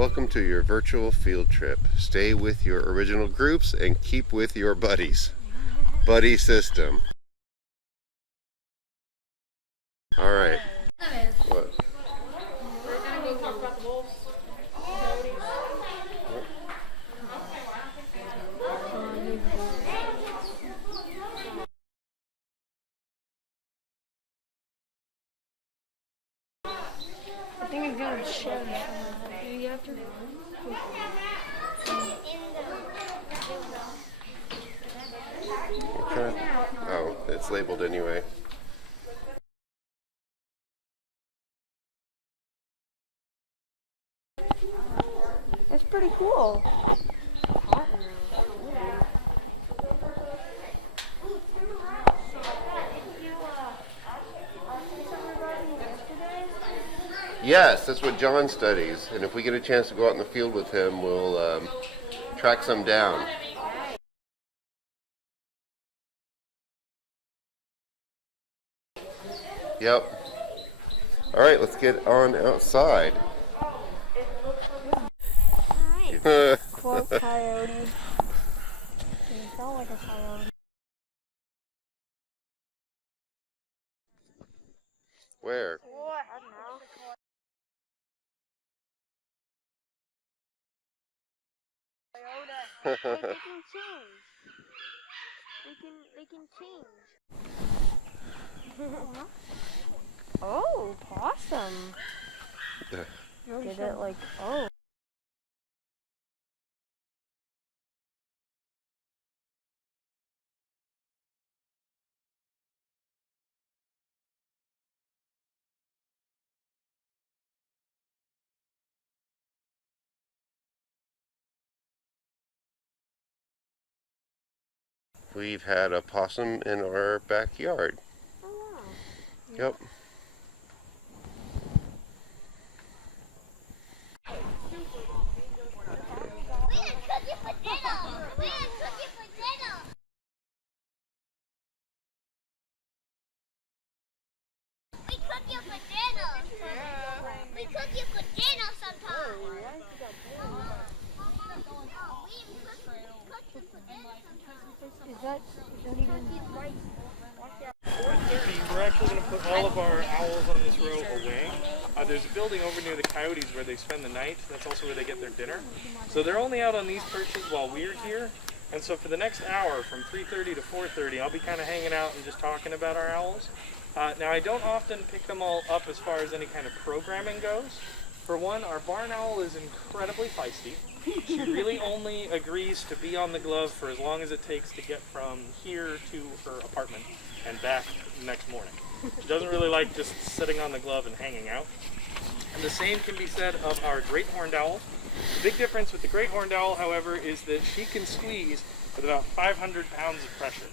Welcome to your virtual field trip. Stay with your original groups and keep with your buddies. Buddy system. All right. What? We're gonna go talk about the wolves. I think I'm gonna share this one. Do you have to? Okay. Oh, it's labeled anyway. That's pretty cool. Yes, that's what John studies. And if we get a chance to go out in the field with him, we'll track some down. Yep. All right, let's get on outside. Poor coyote. He felt like a coyote. Where? I don't know. They can change. They can change. Oh, possum. Did it like, oh. We've had a possum in our backyard. Oh, wow. Yep. We cook you for dinner sometimes. Is that even right? 4:30, we're actually going to put all of our owls on this row away. There's a building over near the coyotes where they spend the night. That's also where they get their dinner. So they're only out on these perches while we're here. And so for the next hour, from 3:30 to 4:30, I'll be kind of hanging out and just talking about our owls. Now, I don't often pick them all up as far as any kind of programming goes. For one, our barn owl is incredibly feisty. She really only agrees to be on the glove for as long as it takes to get from here to her apartment and back the next morning. She doesn't really like just sitting on the glove and hanging out. And the same can be said of our great horned owl. The big difference with the great horned owl, however, is that she can squeeze with about 500 pounds of pressure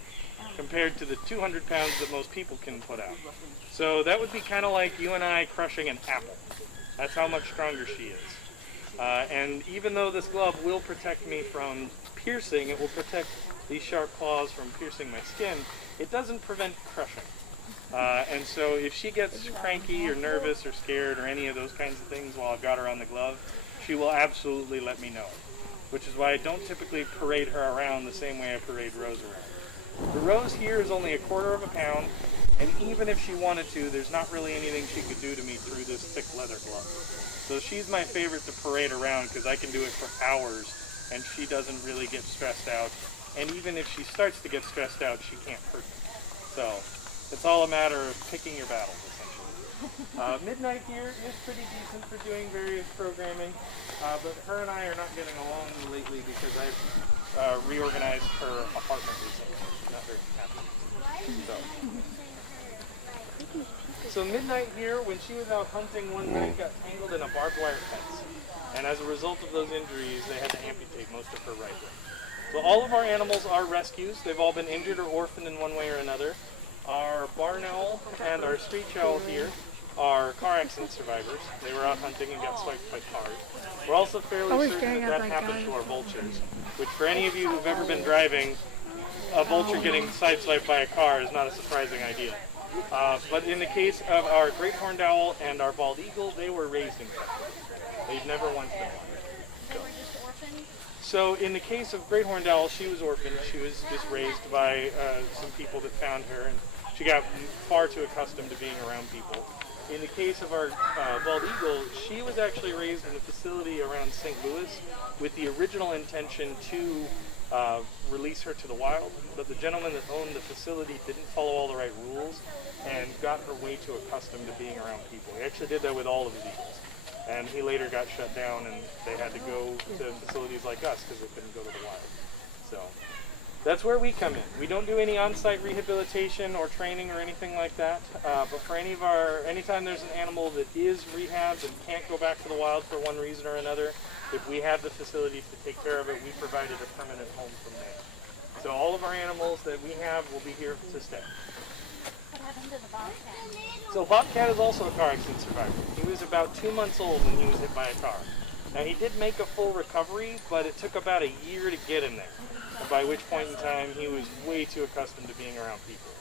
compared to the 200 pounds that most people can put out. So that would be kind of like you and I crushing an apple. That's how much stronger she is. And even though this glove will protect me from piercing, it will protect these sharp claws from piercing my skin, it doesn't prevent crushing. And so if she gets cranky or nervous or scared or any of those kinds of things while I've got her on the glove, she will absolutely let me know. Which is why I don't typically parade her around the same way I parade Rose around. The Rose here is only 1/4 pound, and even if she wanted to, there's not really anything she could do to me through this thick leather glove. So she's my favorite to parade around because I can do it for hours, and she doesn't really get stressed out. And even if she starts to get stressed out, she can't hurt me. So it's all a matter of picking your battles, essentially. Midnight here is pretty decent for doing various programming, but her and I are not getting along lately because I've reorganized her apartment recently. I'm not very happy. So Midnight here, when she was out hunting one night, got tangled in a barbed wire fence. And as a result of those injuries, they had to amputate most of her right leg. So all of our animals are rescues. They've all been injured or orphaned in one way or another. Our barn owl and our screech owl here are car accident survivors. They were out hunting and got swiped by cars. We're also fairly certain that happened to our vultures, which for any of you who've ever been driving, a vulture getting sideswiped by a car is not a surprising idea. But in the case of our great horned owl and our bald eagle, they were raised in captivity. They've never once been wild. So in the case of Great Horned Owl, she was orphaned. She was just raised by some people that found her, and she got far too accustomed to being around people. In the case of our bald eagle, she was actually raised in a facility around St. Louis with the original intention to release her to the wild, but the gentleman that owned the facility didn't follow all the right rules and got her way too accustomed to being around people. He actually did that with all of his eagles. And he later got shut down, and they had to go to facilities like us because they couldn't go to the wild. So that's where we come in. We don't do any on-site rehabilitation or training or anything like that. But for anytime there's an animal that is rehabbed and can't go back to the wild for one reason or another, if we have the facilities to take care of it, we provided a permanent home from there. So all of our animals that we have will be here to stay. What happened to the bobcat? So Bobcat is also a car accident survivor. He was about 2 months old when he was hit by a car. Now he did make a full recovery, but it took about a year to get him there. By which point in time he was way too accustomed to being around people.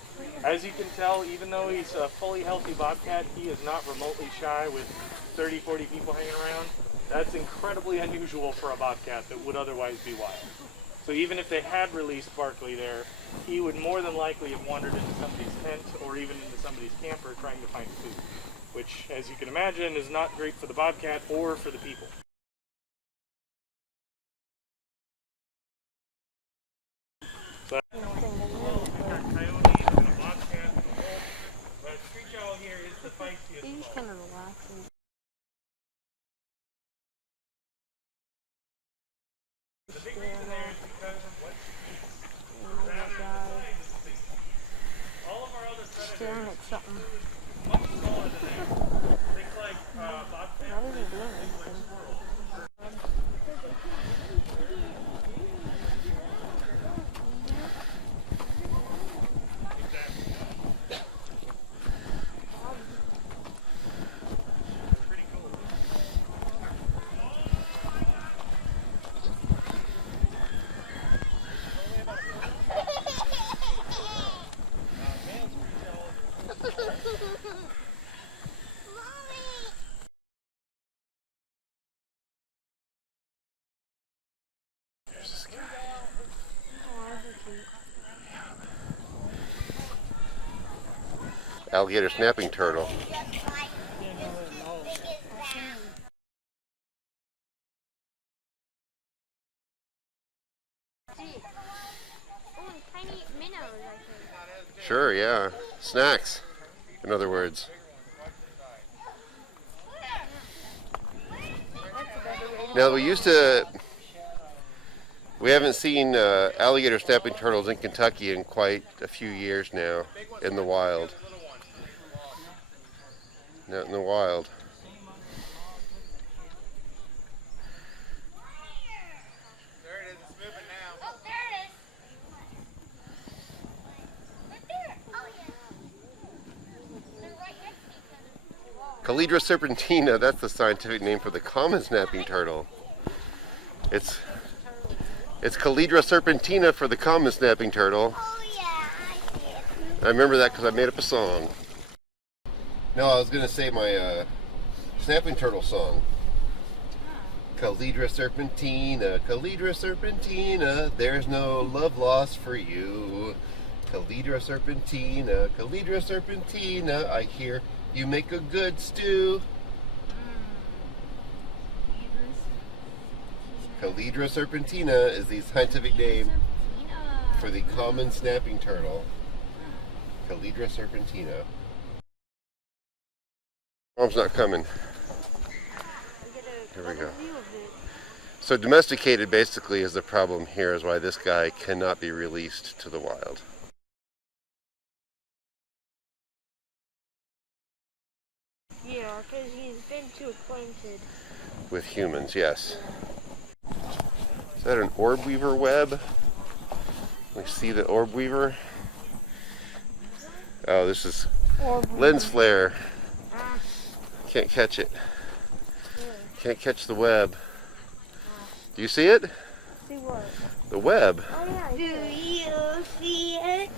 As you can tell, even though he's a fully healthy Bobcat, he is not remotely shy with 30, 40 people hanging around. That's incredibly unusual for a Bobcat that would otherwise be wild. So even if they had released Barkley there, he would more than likely have wandered into somebody's tent or even into somebody's camper trying to find food, which, as you can imagine, is not great for the Bobcat or for the people. So, we've got coyotes and a Bobcat, but a screech owl here is the feistiest. He's just kind of relaxing. The big reason there is because of what she eats. Oh my god. All of our other Staring predators at something. much smaller than that. Things like bobcats. Not even doing anything. Pretty cool. Alligator snapping turtle. Oh, and tiny minnows, I think. Sure, yeah. Snacks, in other words. Now we haven't seen alligator snapping turtles in Kentucky in quite a few years now in the wild. Not in the wild. There it is, it's moving now. Oh, there it is. Right there. Oh, yeah. They're right next to each other. Calidra serpentina, that's the scientific name for the common snapping turtle. It's Calidra serpentina for the common snapping turtle. Oh, yeah, I see it. I remember that because I made up a song. No, I was going to say my snapping turtle song. Calidra serpentina, there's no love lost for you. Calidra serpentina, I hear you make a good stew. Calidra serpentina is the scientific name for the common snapping turtle. Calidra serpentina. Mom's not coming. Here we go. So domesticated basically is the problem here, is why this guy cannot be released to the wild. Yeah, because he's been too acquainted. With humans, yes. Is that an orb weaver web? We see the orb weaver. Oh, this is lens flare. Can't catch it. Can't catch the web. Do you see it? See what? The web. Oh yeah. Do you see it?